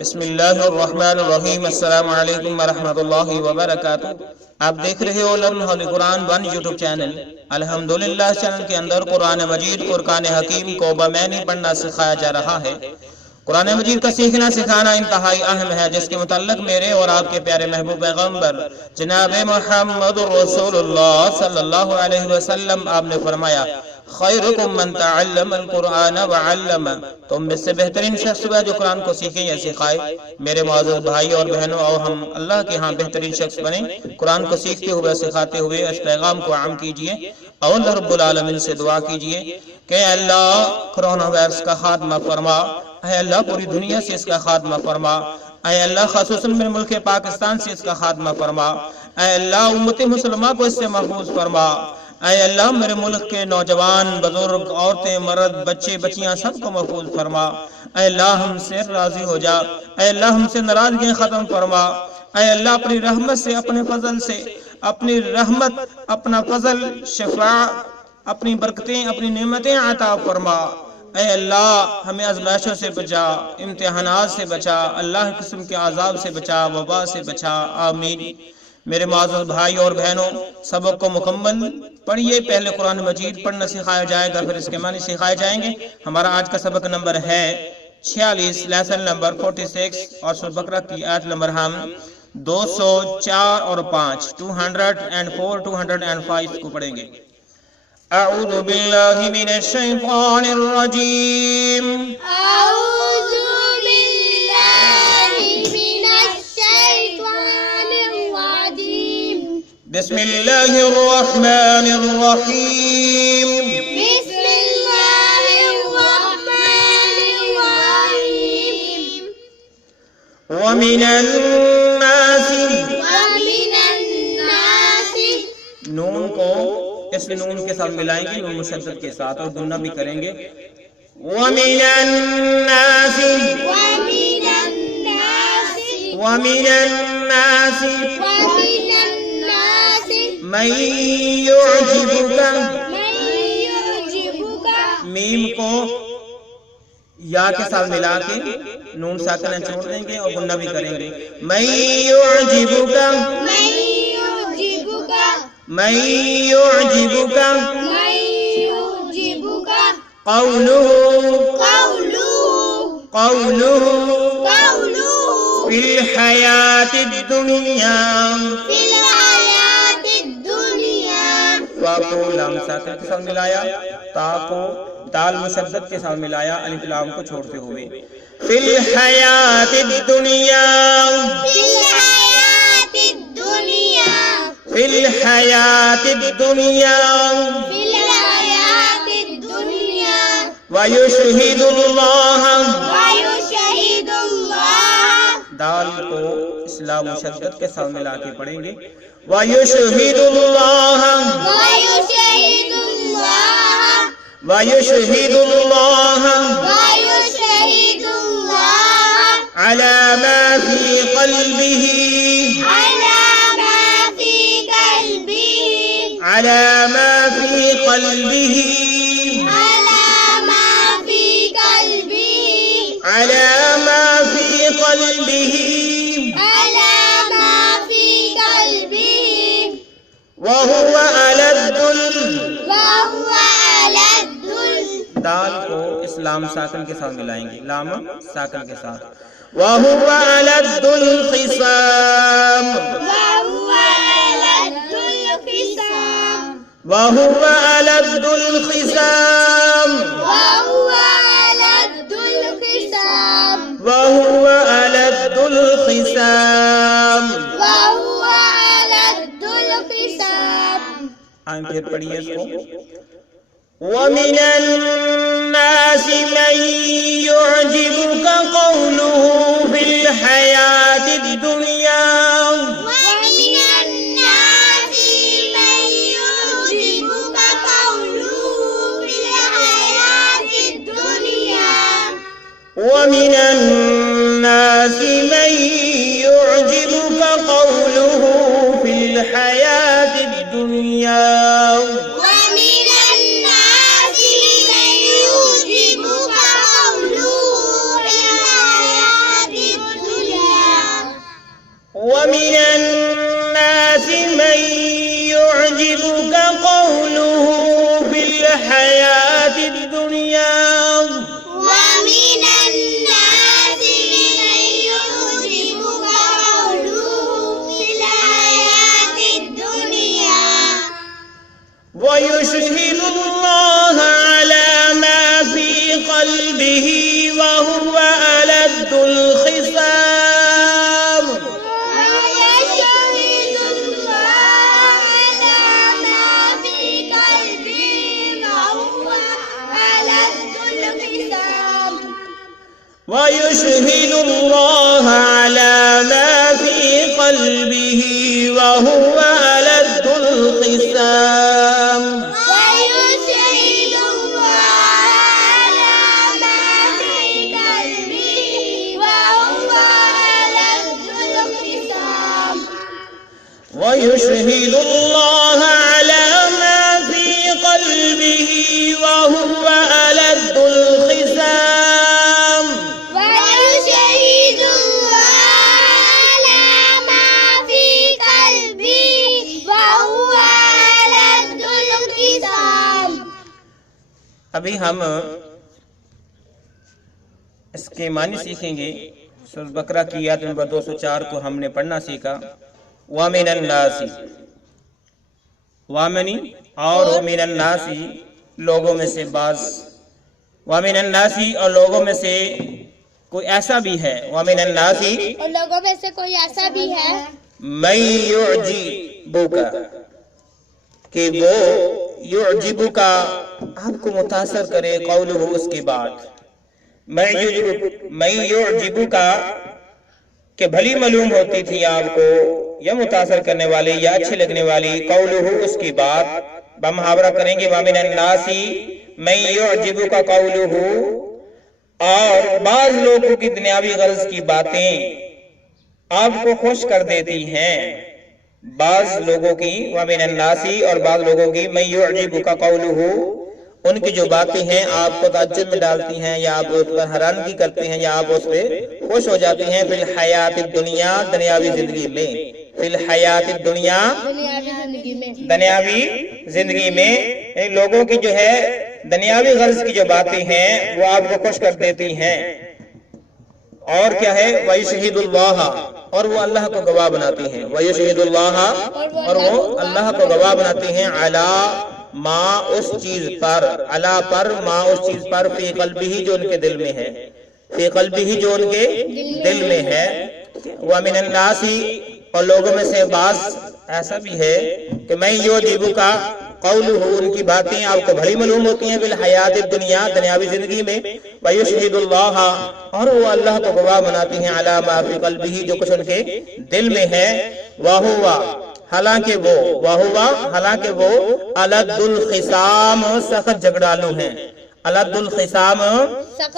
بسم اللہ الرحمن الرحیم۔ السلام علیکم ورحمۃ اللہ وبرکاتہ۔ آپ دیکھ رہے ہو learn holy Quran 1 YouTube channel. الحمدللہ چینل کے اندر قرآن مجید فرقان حکیم کو بمعنی پڑھنا سکھایا جا رہا ہے۔ قرآن مجید کا سیکھنا سکھانا انتہائی اہم ہے، جس کے متعلق میرے اور آپ کے پیارے محبوب پیغمبر جناب محمد رسول اللہ صلی اللہ علیہ وسلم آپ نے فرمایا، خیرکم من تعلم القرآن وعلم، تم میں سے بہترین شخص ہے جو قرآن کو سیکھے یا سکھائے۔ میرے معزز بھائی اور بہنوں، اور ہم اللہ کے ہاں بہترین شخص بنیں، قرآن کو سیکھتے ہوئے سکھاتے ہوئے اس پیغام کو عام کیجئے اور اللہ رب العالمین سے دعا کیجئے کہ اللہ کرونا وائرس کا خاتمہ فرما، اے اللہ پوری دنیا سے اس کا خاتمہ فرما، اے اللہ خصوصاً میرے ملک پاکستان سے اس کا خاتمہ فرما، اے اللہ امت مسلمہ کو اس سے محفوظ فرما، اے اللہ میرے ملک کے نوجوان، بزرگ، عورتیں، مرد، بچے، بچیاں سب کو محفوظ فرما، اے اللہ ہم سے راضی ہو جا، اے اللہ ہم سے ناراضگیاں ختم فرما، اے اللہ اپنی رحمت سے، اپنے فضل سے، اپنی رحمت، اپنا فضل، شفاعت، اپنی برکتیں، اپنی نعمتیں عطا فرما۔ اے اللہ ہمیں آزمائشوں سے بچا، امتحانات سے بچا، اللہ قسم کے عذاب سے بچا، وبا سے بچا، آمین۔ میرے معزز بھائی اور بہنوں، سبق کو مکمل پڑھیے۔ پہلے قرآن مجید پڑھنا سکھایا جائے گا، پھر اس کے معنی سکھائے جائیں گے۔ ہمارا آج کا سبق نمبر ہے 46، لیسن نمبر 46، اور سورہ بقرہ کی آیت نمبر ہم 204 اور 5، 204، 205 کو پڑھیں گے۔ اعوذ باللہ من الشیطان الرجیم، أعوذ بالله من الشيطان الرجيم، بسم اللہ الرحمن الرحیم۔ بسم الله الرحمن الرحيم، ومن الناس، ومن الناس، نون کو اس نون کے ساتھ ملائیں گے، نون مشدد کے ساتھ، اور گنہ بھی کریں گے۔ ومن الناس، ومن الناس، ومن الناس ومن الناس، من يعجبك، من يعجبك، میم کو یا کے ساتھ ملا کے نون ساکنہ چھوڑ دیں گے اور گنہ بھی کریں گے۔ من يعجبك، من يعجبك، من يعجبك من يعجبك قوله، قوله، قوله قوله في الحياة الدنيا، في الحياة الدنيا، واو لام ساکن کے ساتھ ملایا، تا کو دال مشدد کے ساتھ ملایا، الف لام کو چھوڑتے ہوئے۔ فی الحیات الدنیا، في الحياة الدنيا، فی الحیات الدنیا، في الحياة الدنيا، ویشہد اللہ، ويشهد الله، دال کو اسلام مشدد کے ساتھ ملا کے پڑھیں گے۔ ویشہد اللہ، ويشهد الله، ویشہد اللہ ويشهد الله على ما في قلبه، على ما في قلبه، على ما في قلبه، على ما في قلبه، على ما في قلبه، على ما في قلبه، وهو ألد، وهو ألد، دال کو اسلام ساکن کے ساتھ ملائیں گے، لام ساکن کے ساتھ۔ وهو ألد الخصام، وهو ألد الخصام، وهو ألد الخصام، وهو ألد الخصام، وهو ألد الخصام۔ وهو ألد الخصام، آئیں پھر پڑھیے اس کو۔ وَمِنَ النَّاسِ مَن يُعْجِبُكَ قَوْلُهُ فِي الْحَيَاةِ الدُّنْيَا، ومن الناس من يعجبك قوله في الحياة الدنيا، وَمِنَ النَّاسِ مَن يُعْجِبُكَ قَوْلُهُ فِي الْحَيَاةِ الدُّنْيَا، ومن الناس من يعجبك قوله في ومن الناس من يعجبك قوله في الحياة الدنيا ومن الناس من يعجبك قوله في الحياة الدنيا ويشهد الله على ما في قلبه وهو ألد الخصام ويشهد الله على ما في قلبه وهو ألد الخصام ويشهد الله على ما في قلبه وهو ألد الخصام ويشهد الله على ما في قلبه وهو ألد الخصام ويشهد الله على ما في قلبه وهو ألد الخصام ويشهد الله على ما في قلبي وهو ألد الخصام ابھی ہم اس کے معنی سیکھیں گے. سورۃ بقرہ کی آیت نمبر 204 کو ہم نے پڑھنا سیکھا. وَمِنَ النَّاسِ وَمَنِ اور وَمِنَ النَّاسِ لوگوں میں سے بعض. وَمِنَ النَّاسِ اور لوگوں میں سے کوئی ایسا بھی ہے. وَمِنَ النَّاسِ اور لوگوں میں سے کوئی ایسا بھی ہے مَن يُعْجِبُكَ کہ وہ يُعْجِبُكَ آپ کو متاثر کرے قولہ اس کی بات. مَن يُعْجِبُكَ کہ بھلی معلوم ہوتی تھی آپ کو یا متاثر کرنے والی یا اچھی لگنے والی قولہ اس کی بات. بمحاورہ کریں گے وَمِنَ النَّاسِ مَن يُعْجِبُكَ قولہ اور بعض لوگوں کی دنیاوی غرض کی باتیں آپ کو خوش کر دیتی ہیں. بعض لوگوں کی وَمِنَ النَّاسِ اور بعض لوگوں کی مَن يُعْجِبُكَ قَوْلُهُ ان کی جو باتیں ہیں آپ کو تعجب میں ڈالتی ہیں یا آپ اس پر حیرانگی کرتے ہیں یا آپ اس پہ خوش ہو جاتے ہیں. فی الحیات الدنیا دنیاوی زندگی میں. فی الحیات الدنیا دنیاوی زندگی میں لوگوں کی جو ہے دنیاوی غرض کی جو باتیں ہیں وہ آپ کو خوش کر دیتی ہیں. اور کیا ہے وَيُشْهِدُ اللَّهَ اور وہ اللہ کو گواہ بناتی ہیں. وَيُشْهِدُ اللَّهَ اور وہ اللہ کو گواہ بناتی ہیں عَلَى ما اس چیز پر عَلَى پر ما اس چیز پر فی قلبہ جو ان کے دل میں ہے. فی قلبہ جو ان کے دل میں ہے. وَمِنَ النَّاسِ اور لوگوں میں سے بعض ایسا بھی ہے کہ مَن يُعْجِبُكَ قولہ ان کی باتیں آپ کو بھلی معلوم ہوتی ہیں بالحیات الدنیا دنیاوی زندگی میں. وَيُشْهِدُ اللَّهَ اور وہ اللہ کو گواہ بناتی ہیں عَلَى مَا فِي قَلْبِهِ جو کچھ ان کے دل میں ہے. وَهُوَ حالانکہ وہ أَلَدُّ الْخِصَامِ سخت جھگڑالو ہیں. أَلَدُّ الْخِصَامِ سخت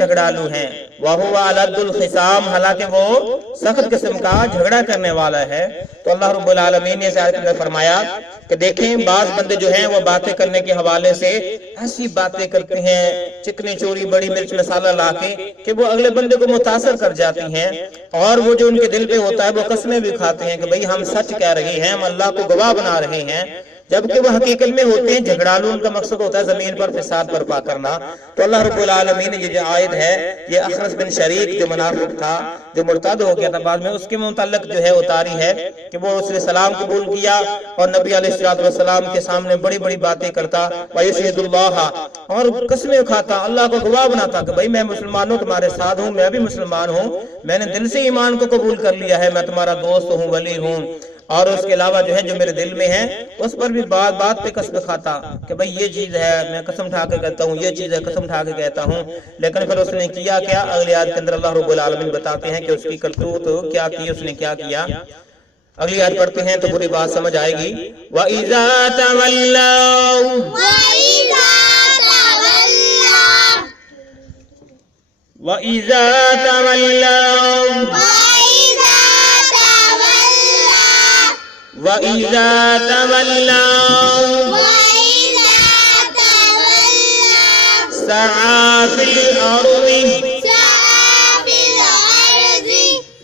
جھگڑالو ہیں. وَهُوَ أَلَدُّ الْخِصَامِ حالانکہ وہ سخت قسم کا جھگڑا کرنے والا ہے. تو اللہ رب العالمین نے اس آیت میں فرمایا کہ دیکھیں بعض بندے جو ہیں وہ باتیں کرنے کے حوالے سے ایسی باتیں کرتے ہیں چکنی چوری بڑی مرچ مسالہ لا کے کہ وہ اگلے بندے کو متاثر کر جاتی ہیں. اور وہ جو ان کے دل پہ ہوتا ہے وہ قسمیں بھی کھاتے ہیں کہ بھئی ہم سچ کہہ رہے ہیں ہم اللہ کو گواہ بنا رہے ہیں جبکہ وہ حقیقت میں ہوتے ہیں جھگڑالو. ان کا مقصد ہوتا ہے زمین پر فساد برپا کرنا. تو اللہ رب العالمین نے یہ جو آیت ہے یہ اخرس بن شریک جو منافق تھا جو مرتد ہو گیا تھا بعد میں اس کے متعلق جو ہے اتاری ہے کہ وہ اس نے سلام قبول کیا اور نبی علیہ السلام کے سامنے بڑی بڑی باتیں کرتا. وَيُشْهِدُ اللَّهَ اور قسمیں کھاتا اللہ کو گواہ بناتا کہ بھئی میں مسلمان ہوں تمہارے ساتھ ہوں میں بھی مسلمان ہوں میں نے دل سے ایمان کو قبول کر لیا ہے میں تمہارا دوست ہوں ولی ہوں. اور اس کے علاوہ جو ہے جو میرے دل میں ہے اس پر بھی بات پہ قسم کھاتا کہ بھئی یہ چیز ہے میں قسم اٹھا کے کہتا ہوں یہ چیز ہے قسم اٹھا کے کہتا ہوں. لیکن پھر اس نے کیا کیا اگلی آیت کے اندر اللہ رب العالمین بتاتے ہیں کہ اس کی کرتوت کیا کی اس نے کیا کیا. اگلی آیت پڑھتے ہیں تو پوری بات سمجھ آئے گی. وَإِذَا تَوَلَّوْا وَإِذَا تَوَلَّوْا وَإِذَا تَوَلَّوْا سَعَى فِي الْأَرْضِ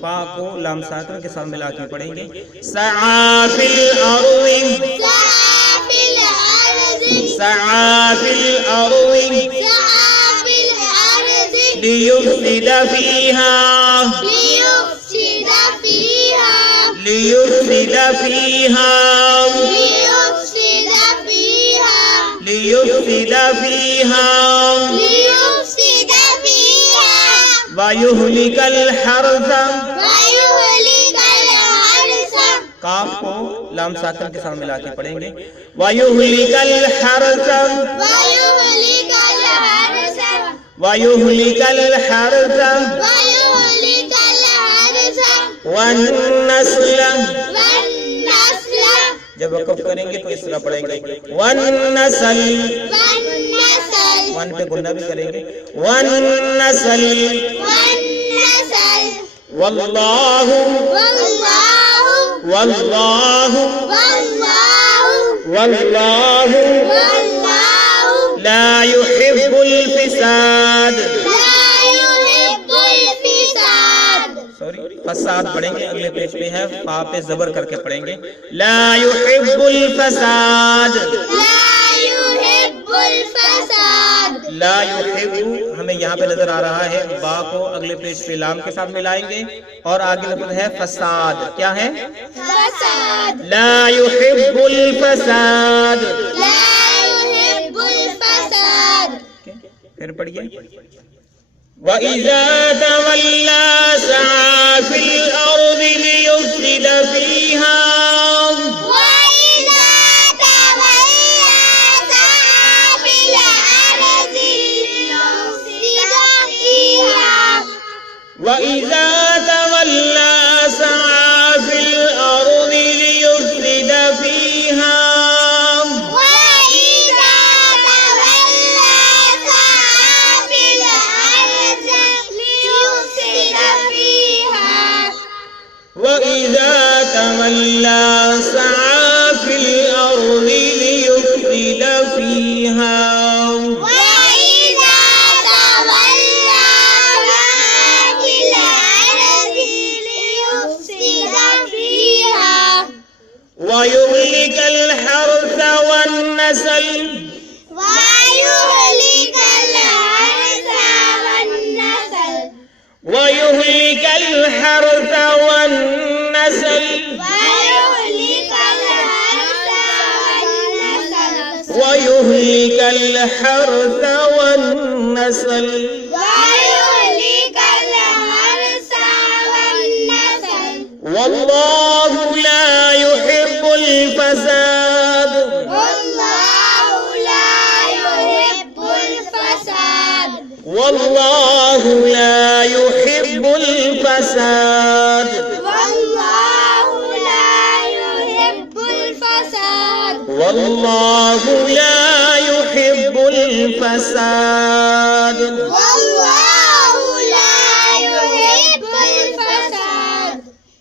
فا کو لام ساکن کے ساتھ ملا کے پڑھیں گے سعا فی الارض سعا فی الارض لیفسد فیہا لیفسد فیہا لیفسد فیہا وَيُهْلِكَ الْحَرْثَ کاف کو لام ساکن کے ساتھ ملا کے پڑھیں گے وَيُهْلِكَ الْحَرْثَ وَيُهْلِكَ الْحَرْثَ وَالنَّسْلَ جب وقف کریں گے تو اس طرح پڑھیں گے وَالنَّسْلَ ون پہ گنہ بھی کریں گے وَالنَّسْلِ وَاللَّهُ وَاللَّهُ وَاللَّهُ لَا يُحِبُّ الْفِسَادَ فساد پڑھیں گے اگلے پیج پہ ہے فا پہ زبر کر کے پڑھیں گے لا يحب الفساد لا يحب ہمیں یہاں پہ نظر آ رہا ہے با کو اگلے پیج پہ لام کے ساتھ ملائیں گے اور آگے لفظ ہے فساد کیا ہے لا يحب الفساد پھر پڑھئے وَإِذَا تَوَلَّى سَعَى فِي الْأَرْضِ لِيُفْسِدَ فِيهَا وَإِذَا تَوَلَّى سَعَى فِي الْأَرْضِ لِيُفْسِدَ فِيهَا وَإِذَا تَوَلَّى سَعَى فِي الْأَرْضِ لِيُفْسِدَ فِيهَا وَيُهْلِكَ الْحَرْثَ وَالنَّسْلَ وَيُهْلِكَ الْحَرْثَ وَالنَّسْلَ وَيُهْلِكَ الْحَرْثَ وَالنَّسْلَ وَاللَّهُ لَا يُحِبُّ الْفَسَادَ وَاللَّهُ لَا يُحِبُّ الْفَسَادَ وَاللَّهُ لَا يُحِبُّ الْفَسَادَ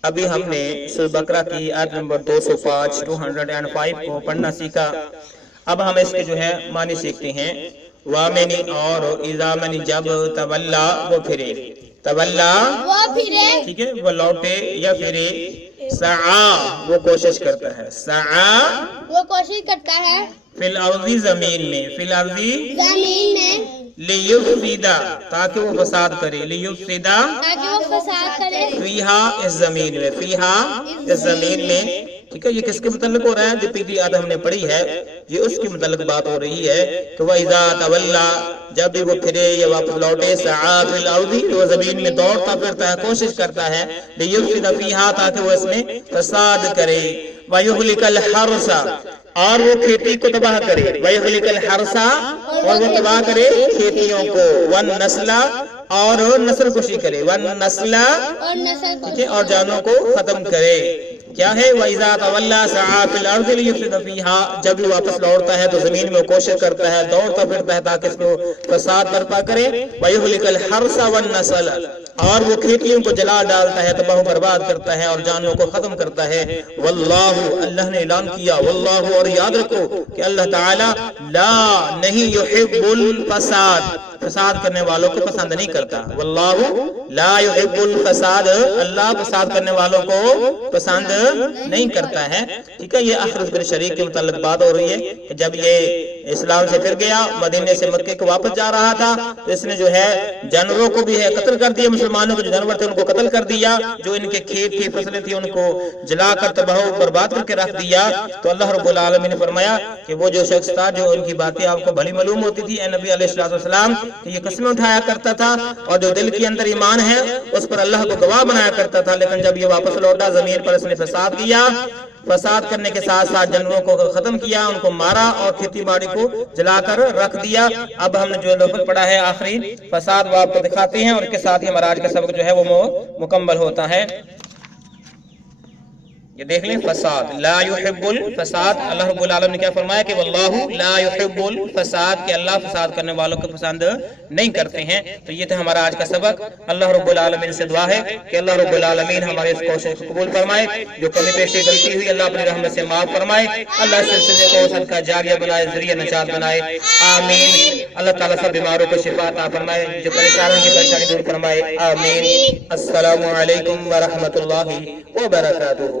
ابھی ہم نے سورۃ بقرہ کی آیت نمبر 205 کو پڑھنا سیکھا اب ہم اس کے جو ہے معنی سیکھتے ہیں وامنی اور اذا منی جب تولا وہ پھرے تولا ٹھیک ہے وہ لوٹے یا پھرے سعا وہ کوشش کرتا ہے سعا وہ کوشش کرتا ہے فی الارض زمین میں فی الارض زمین میں لیفسدا تاکہ وہ فساد کرے لیفسدا تاکہ وہ فساد کرے فیہا اس زمین میں فیہا اس زمین میں ٹھیک ہے یہ کس کے متعلق ہو رہا ہے جو پچھلی آیت ہم نے پڑھی ہے یہ اس کے متعلق بات ہو رہی ہے کہ وَإِذَا تَوَلَّى جب بھی وہ پھرے یا واپس لوٹے سعا فی الارض وہ زمین میں دوڑتا پھرتا ہے کوشش کرتا ہے لیفسد فیہا تاکہ وہ اس میں فساد کرے وَيُهْلِكَ الْحَرْثَ اور وہ کھیتی کو تباہ کرے وَيُهْلِكَ الْحَرْثَ اور وہ تباہ کرے کھیتیوں کو وَالنَّسْلَ اور نسل کشی کرے وَالنَّسْلَ اور جانوں کو ختم کرے کیا ہے وَإِذَا تَوَلَّى سَعَى فِي الْأَرْضِ لِيُفْسِدَ فِيهَا جب بھی واپس لوٹتا ہے تو زمین میں کوشش کرتا ہے دوڑتا پھرتا ہے تاکہ اس کو فساد برپا کرے وَيُهْلِكَ الْحَرْثَ وَالنَّسْلَ اور وہ کھیتیوں کو جلا ڈالتا ہے، تباہ و برباد کرتا ہے اور جانوروں کو ختم کرتا ہے۔ واللہ، اللہ نے اعلان کیا، واللہ، اور یاد رکھو کہ اللہ تعالی لا نہیں یحب الفساد، فساد کرنے والوں کو پسند نہیں کرتا۔ واللہ لا یحب الفساد، اللہ فساد کرنے والوں کو پسند نہیں کرتا ہے۔ ٹھیک ہے، یہ اخرس بن شریک کے متعلق بات ہو رہی ہے کہ جب یہ اسلام سے پھر گیا، مدینے سے مکے کو واپس جا رہا تھا، تو اس نے جو ہے جانوروں کو بھی ہے قتل کر دیا، مسلمانوں کے جو جانور تھے ان کو قتل کر دیا، جو ان کے کھیت کی فصلیں تھی ان کو جلا کر تباہ و برباد کر کے رکھ دیا۔ تو اللہ رب العالمین نے فرمایا کہ وہ جو شخص تھا جو ان کی باتیں آپ کو بھلی معلوم ہوتی تھی، اے نبی علیہ السلام، کہ یہ قسمیں اٹھایا کرتا تھا اور جو دل کے اندر ایمان ہے اس پر اللہ کو گواہ بنایا کرتا تھا، لیکن جب یہ واپس لوٹا زمین پر اس نے فساد کیا، فساد کرنے کے ساتھ ساتھ جانوروں کو ختم کیا، ان کو مارا اور کھیتی باڑی کو جلا کر رکھ دیا۔ اب ہم نے جو لفظ پڑھا ہے آخری فساد وہ آپ کو دکھاتے ہیں اور اس کے ساتھ ہی ہمارا آج کا سبق جو ہے وہ مکمل ہوتا ہے۔ یہ دیکھ لیں، فساد، لا یحب الفساد، اللہ رب العالمین نے کیا فرمایا کہ واللہ لا یحب الفساد، کہ اللہ فساد کرنے والوں کو پسند نہیں کرتے ہیں۔ تو یہ تھا ہمارا آج کا سبق۔ اللہ رب العالمین سے دعا ہے کہ اللہ رب العالمین ہمارے اس کوشش کو قبول فرمائے، جو کمی پیشی غلطی ہوئی اللہ اپنی رحمت سے معاف فرمائے، اللہ اس سلسلے کو صدقہ جاریہ بنائے، ذریعہ نجات بنائے، آمین۔ اللہ تعالیٰ سب بیماروں کو شفا عطا فرمائے، جو پریشانوں کی پریشانی دور فرمائے، آمین۔ السلام علیکم ورحمۃ اللہ وبرکاتہ۔